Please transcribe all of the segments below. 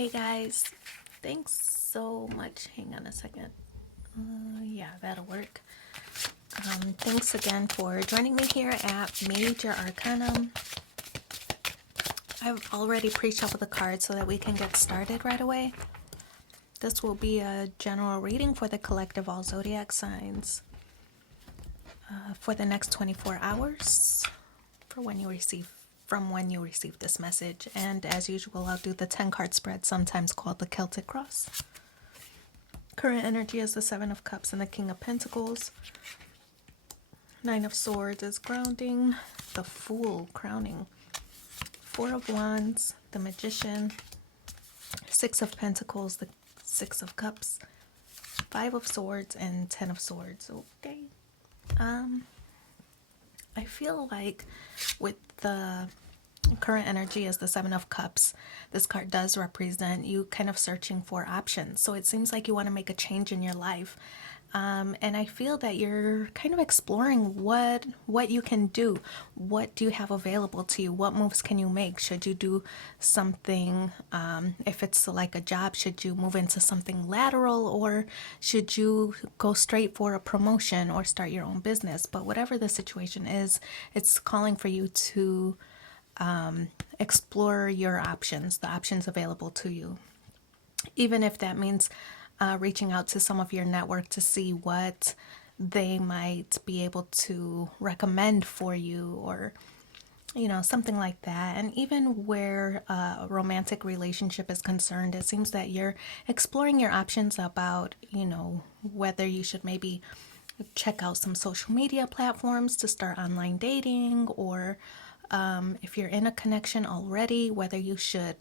Hey guys, thanks so much. Hang on a second. Yeah, that'll work. Thanks again for joining me here at Major Arcanum. I've already pre-shuffled the cards so that we can get started right away. This will be a general reading for the collective all zodiac signs for the next 24 hours from when you receive this message. And as usual, I'll do the 10 card spread, sometimes called the Celtic Cross. Current energy is the Seven of Cups and the King of Pentacles. Nine of Swords is grounding. The Fool crowning. Four of Wands, the Magician. Six of Pentacles, the Six of Cups. Five of Swords and 10 of Swords. Okay. I feel like with the current energy as the Seven of Cups, this card does represent you kind of searching for options. So it seems like you want to make a change in your life. And I feel that you're kind of exploring what you can do. What do you have available to you? What moves can you make? Should you do something, if it's like a job, should you move into something lateral, or should you go straight for a promotion or start your own business? But whatever the situation is, it's calling for you to explore your options, the options available to you. Even if that means reaching out to some of your network to see what they might be able to recommend for you, or something like that. And even where a romantic relationship is concerned, it seems that you're exploring your options about whether you should maybe check out some social media platforms to start online dating, or if you're in a connection already, whether you should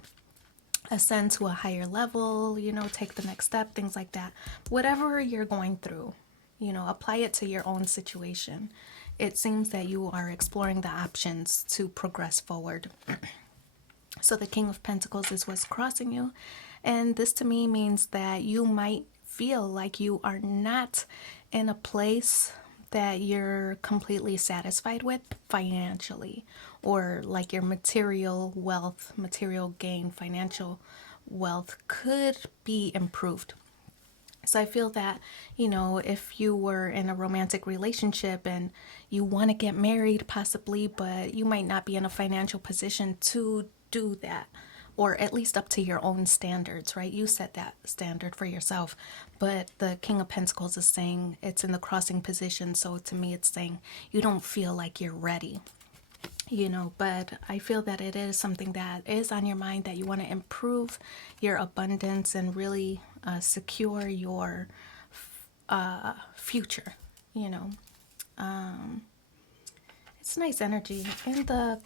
ascend to a higher level, take the next step, things like that. Whatever you're going through, apply it to your own situation. It seems that you are exploring the options to progress forward. So the King of Pentacles is what's crossing you. And this to me means that you might feel like you are not in a place that you're completely satisfied with financially, or like your material wealth, material gain, financial wealth could be improved. So I feel that, if you were in a romantic relationship and you want to get married possibly, but you might not be in a financial position to do that, or at least up to your own standards, right? You set that standard for yourself. But the King of Pentacles is saying it's in the crossing position. So to me, it's saying you don't feel like you're ready, but I feel that it is something that is on your mind, that you want to improve your abundance and really secure your future, It's nice energy. And the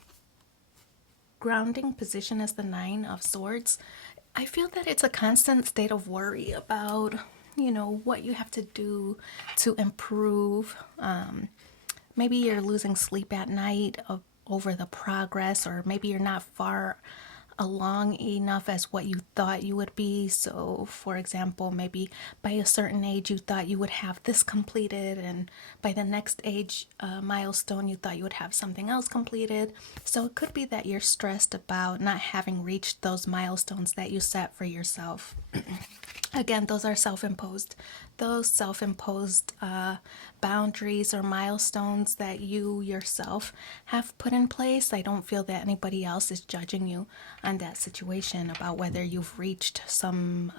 grounding position is the Nine of Swords. I feel that it's a constant state of worry about, what you have to do to improve. Maybe you're losing sleep at night over the progress, or maybe you're not far along enough as what you thought you would be. So for example, maybe by a certain age you thought you would have this completed, and by the next age milestone you thought you would have something else completed. So it could be that you're stressed about not having reached those milestones that you set for yourself. Again, those are self-imposed. Those self-imposed boundaries or milestones that you yourself have put in place. I don't feel that anybody else is judging you on that situation about whether you've reached some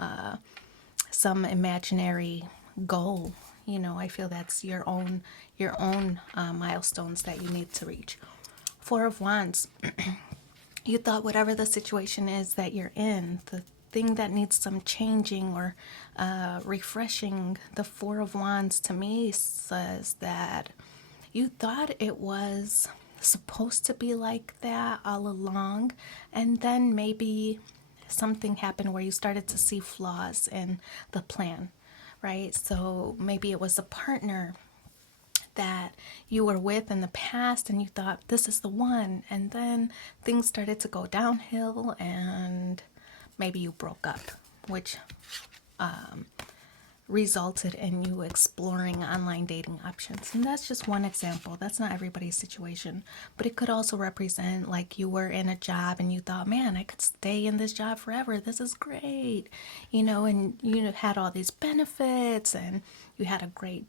imaginary goal. I feel that's your own milestones that you need to reach. Four of Wands. You thought whatever the situation is that you're in, the thing that needs some changing or refreshing, the Four of Wands to me says that you thought it was supposed to be like that all along, and then maybe something happened where you started to see flaws in the plan, right? So maybe it was a partner that you were with in the past and you thought this is the one, and then things started to go downhill and maybe you broke up, which resulted in you exploring online dating options. And that's just one example. That's not everybody's situation. But it could also represent like you were in a job and you thought, man, I could stay in this job forever. This is great. And you had all these benefits and you had a great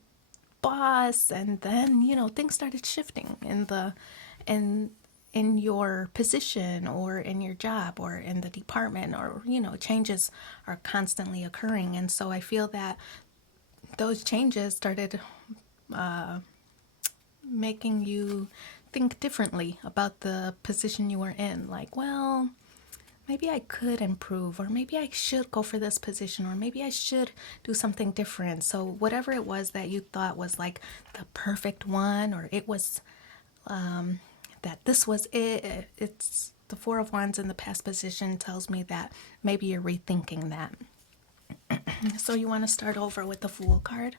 boss, and then things started shifting in your position or in your job or in the department, or changes are constantly occurring. And so I feel that those changes started making you think differently about the position you were in. Like, well, maybe I could improve, or maybe I should go for this position, or maybe I should do something different. So whatever it was that you thought was like the perfect one, or it was that this was it, it's the Four of Wands in the past position tells me that maybe you're rethinking that. So you want to start over with the Fool card.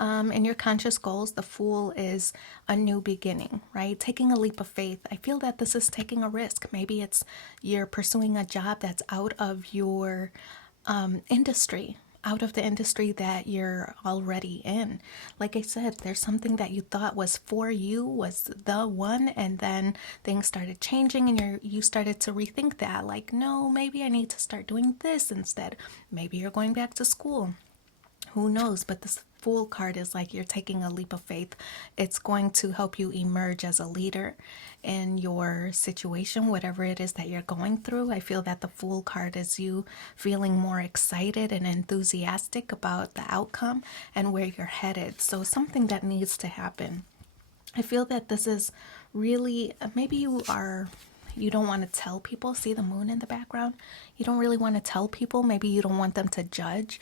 In your conscious goals, the Fool is a new beginning, right? Taking a leap of faith. I feel that this is taking a risk. Maybe it's you're pursuing a job that's out of your industry, out of the industry that you're already in. Like I said, there's something that you thought was for you, was the one, and then things started changing and you started to rethink that. Like, no, maybe I need to start doing this instead. Maybe you're going back to school. Who knows? But this Fool card is like you're taking a leap of faith. It's going to help you emerge as a leader in your situation, whatever it is that you're going through. I feel that the Fool card is you feeling more excited and enthusiastic about the outcome and where you're headed. So something that needs to happen. I feel that this is really, maybe you don't want to tell people. See the moon in the background? You don't really want to tell people. Maybe you don't want them to judge.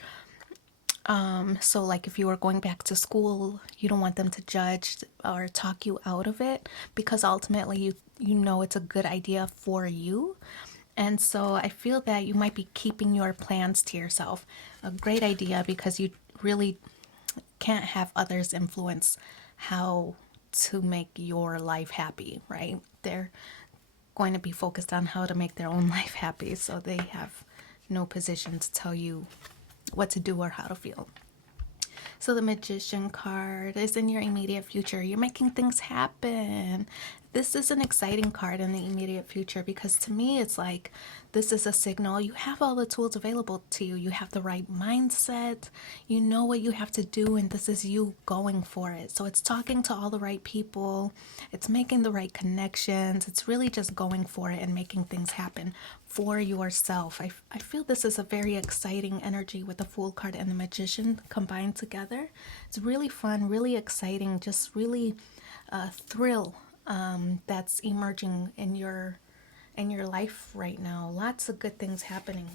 So like if you were going back to school, you don't want them to judge or talk you out of it, because ultimately you know it's a good idea for you. And so I feel that you might be keeping your plans to yourself. A great idea, because you really can't have others influence how to make your life happy, right? They're going to be focused on how to make their own life happy, so they have no position to tell you what to do or how to feel. So the Magician card is in your immediate future. You're making things happen. This is an exciting card in the immediate future, because to me it's like this is a signal. You have all the tools available to you. You have the right mindset. You know what you have to do, and this is you going for it. So it's talking to all the right people. It's making the right connections. It's really just going for it and making things happen for yourself. I feel this is a very exciting energy with the Fool card and the Magician combined together. It's really fun, really exciting, just really thrill that's emerging in your life right now. Lots of good things happening.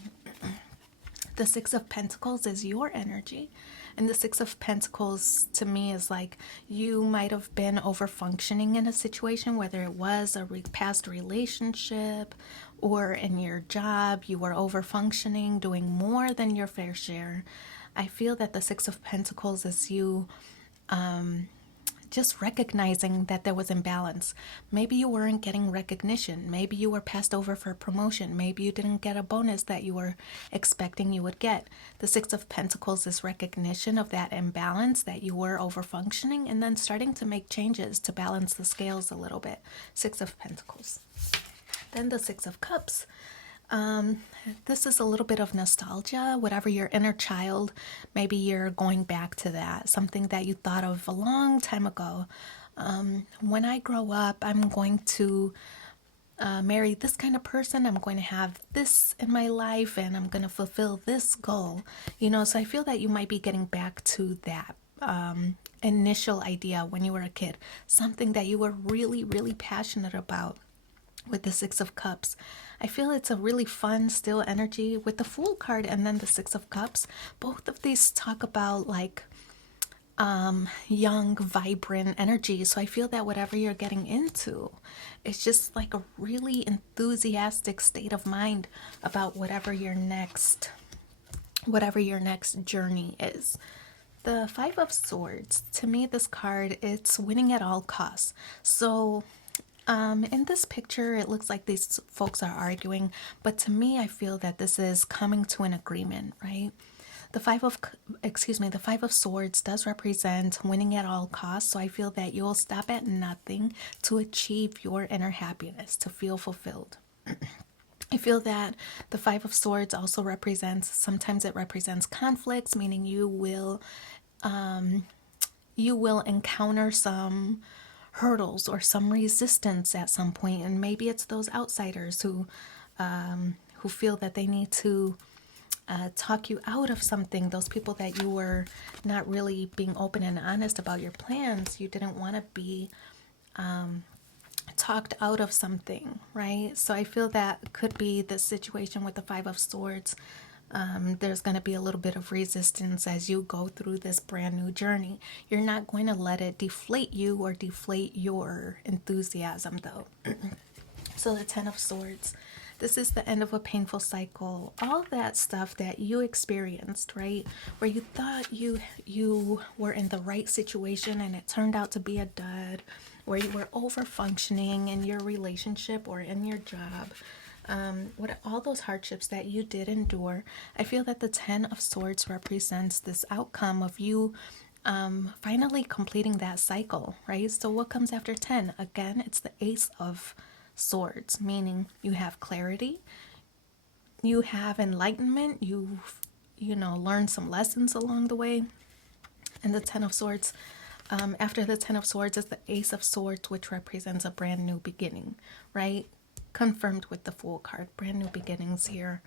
The Six of Pentacles is your energy, and the Six of Pentacles to me is like you might have been over functioning in a situation, whether it was a past relationship or in your job. You were over functioning, doing more than your fair share. I feel that the Six of Pentacles is you just recognizing that there was imbalance. Maybe you weren't getting recognition. Maybe you were passed over for promotion. Maybe you didn't get a bonus that you were expecting you would get. The Six of Pentacles is recognition of that imbalance, that you were over functioning, and then starting to make changes to balance the scales a little bit. Six of Pentacles. Then the Six of Cups. This is a little bit of nostalgia. Whatever your inner child, maybe you're going back to that, something that you thought of a long time ago. When I grow up, I'm going to marry this kind of person. I'm going to have this in my life, and I'm going to fulfill this goal. So I feel that you might be getting back to that initial idea when you were a kid, something that you were really, really passionate about. With the Six of Cups, I feel it's a really fun still energy with the Fool card and then the Six of Cups. Both of these talk about like young, vibrant energy. So I feel that whatever you're getting into, it's just like a really enthusiastic state of mind about whatever your next journey is. The Five of Swords, to me, this card, it's winning at all costs. So in this picture, it looks like these folks are arguing, but to me, I feel that this is coming to an agreement, right? The the Five of Swords does represent winning at all costs. So I feel that you'll stop at nothing to achieve your inner happiness, to feel fulfilled. I feel that the Five of Swords also sometimes it represents conflicts, meaning you will encounter some hurdles or some resistance at some point, and maybe it's those outsiders who feel that they need to talk you out of something. Those people that you were not really being open and honest about your plans. You didn't want to be talked out of something, right? So I feel that could be the situation with the Five of Swords. There's going to be a little bit of resistance as you go through this brand new journey. You're not going to let it deflate you or deflate your enthusiasm, though. So the Ten of Swords. This is the end of a painful cycle. All that stuff that you experienced, right? Where you thought you were in the right situation and it turned out to be a dud. Where you were over functioning in your relationship or in your job. What all those hardships that you did endure. I feel that the Ten of Swords represents this outcome of you finally completing that cycle, right? So what comes after 10? Again, it's the Ace of Swords, meaning you have clarity, you have enlightenment, you know, learned some lessons along the way. And the Ten of Swords, after the Ten of Swords is the Ace of Swords, which represents a brand new beginning, right? Confirmed with the Fool card. Brand new beginnings here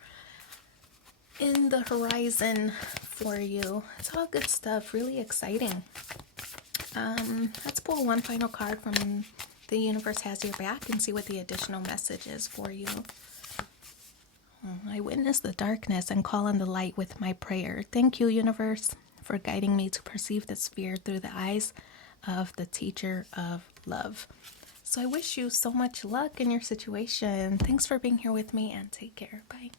in the horizon for you. It's all good stuff. Really exciting. Let's pull one final card from The Universe Has Your Back and see what the additional message is for you. I witness the darkness and call on the light with my prayer. Thank you, universe, for guiding me to perceive the sphere through the eyes of the teacher of love. So I wish you so much luck in your situation. Thanks for being here with me and take care. Bye.